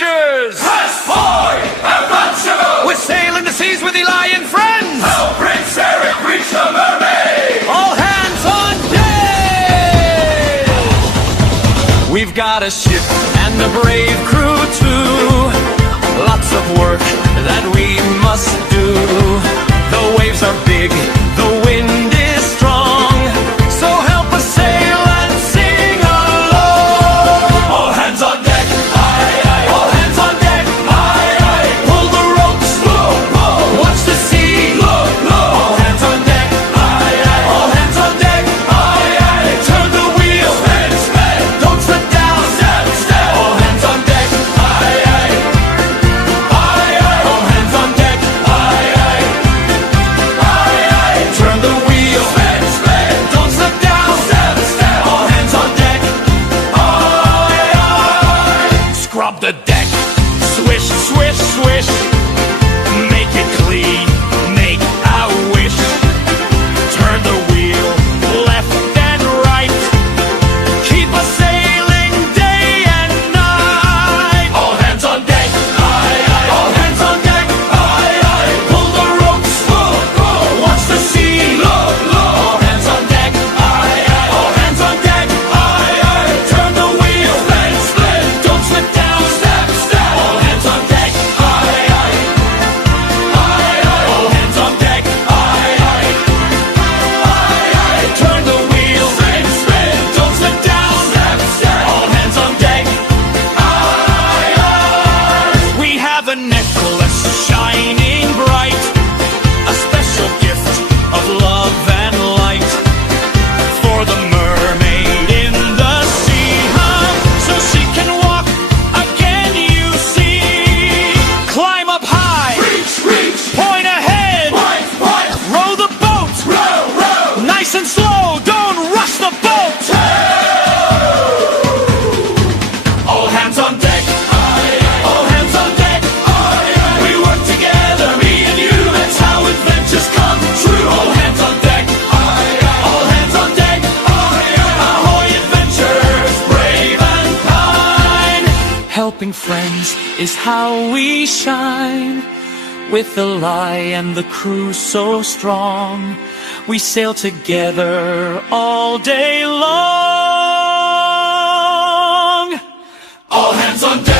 Adventures! Boy Adventure! We're sailing the seas with Eli and friends! Help Prince Eric reach the mermaid! All hands on deck! We've got a ship and a brave crew too. Lots of work that we must do. The waves are big, the wind is strong, so help us sail and sing along. All hands on deck, aye aye. All hands on deck, aye aye. Pull the ropes, Pull, pull. watch the sea. Look, look. All hands on deck, Aye aye. all hands on deck. Aye aye. Turn the wheel, Spin, spin. don't slip down. Step, step. All hands on deck, Aye aye. Aye aye. all hands on deck. Aye aye. Aye aye. Turn the wheel, Spin, spin. don't slip down. Step, step. All hands on deck, Aye aye. scrub the deck. Swish, swish, swish. Make it clean, make a wish. Turn the wheel, left and right. Keep us sailing day and night. All hands on deck, aye aye. All hands on deck, Aye aye. pull the ropes, Pull, pull. watch the sea. Look, look. All hands on deck, Aye aye. all hands on deck. Aye aye. Turn the wheel, Spin, spin. don't slip down. Step, step. All hands on deck, Aye aye. Aye aye. all hands on deck. Aye aye. Aye aye. Turn the wheel, Spin, spin. don't slip down. Step, step. All hands on deck. Aye aye. We have a necklace shining bright, a special gift of love and light for the mermaid in the sea, so she can walk again, you see. Climb up high, Reach, reach. point ahead, Point, point. row the boat, Row, row. nice and slow, don't rush the boat. All hands on deck. Aye aye. All hands on deck, Aye aye. We work together, me and you. That's how adventures come true. All hands on deck. Aye aye. all hands on deck. Aye aye. Ahoy adventures, Brave and kind. helping friends is how we shine. With Eli and the crew so strong, we sail together all day long. All hands on deck.